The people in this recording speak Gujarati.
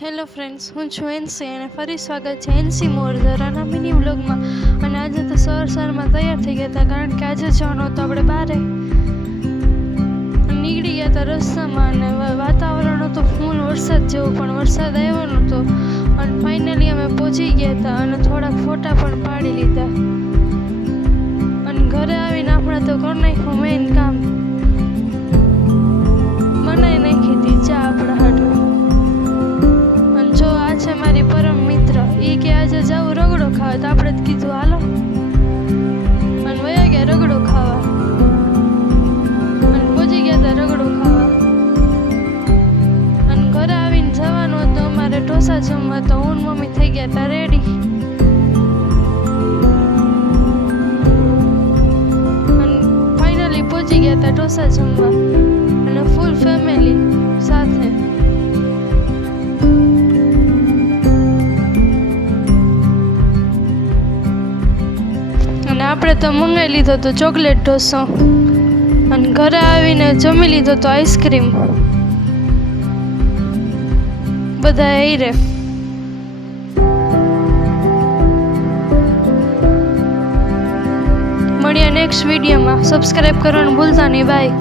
હેલો ફ્રેન્ડ્સ, હું છું એનસી અને ફરી સ્વાગત છે એનસી મોરધરાના મિની વ્લોગમાં. અને આજે તો સવારમાં તૈયાર થઈ ગયા હતા, કારણ કે આજે જવાનું હતું આપણે બહારે. નીકળી ગયા હતા રસ્તામાં અને વાતાવરણ હતું ફૂલ વરસાદ જેવું, પણ વરસાદ આવ્યો નહોતો. અને ફાઇનલી અમે પહોંચી ગયા હતા અને થોડાક ફોટા પણ પાડી લીધા. અને ઘરે આવીને આપણે તો કરી નાખ્યું મેઇન કામ, બનાવી નાખી હતી ચા આપણા હાટું. છે મારી પરમ મિત્ર, એ કે આજે જાવું રગડો ખાવા, તો આપણે જ કીધું હાલો, અને વયા ગયા રગડો ખાવા. અને પહોંચી ગયા હતા રગડો ખાવા. અને ઘરે આવીને જવાનું હતું અમારે ઢોસા જમવા, તો હું મમ્મી થઈ ગયા હતા રેડી. અને ફાઇનલી પહોંચી ગયા હતા ઢોસા જમવા, અને ફૂલ ફેમિલી સાથે. અને આપણે તો મંગાવી લીધો હતો ચોકલેટ ઢોસો, અને ઘરે આવીને જમી લીધો તો આઈસ્ક્રીમ. બધા હારે મળીએ નેક્સ્ટ વિડીયોમાં. સબસ્ક્રાઈબ કરવાનું ભૂલતા નહીં. બાય.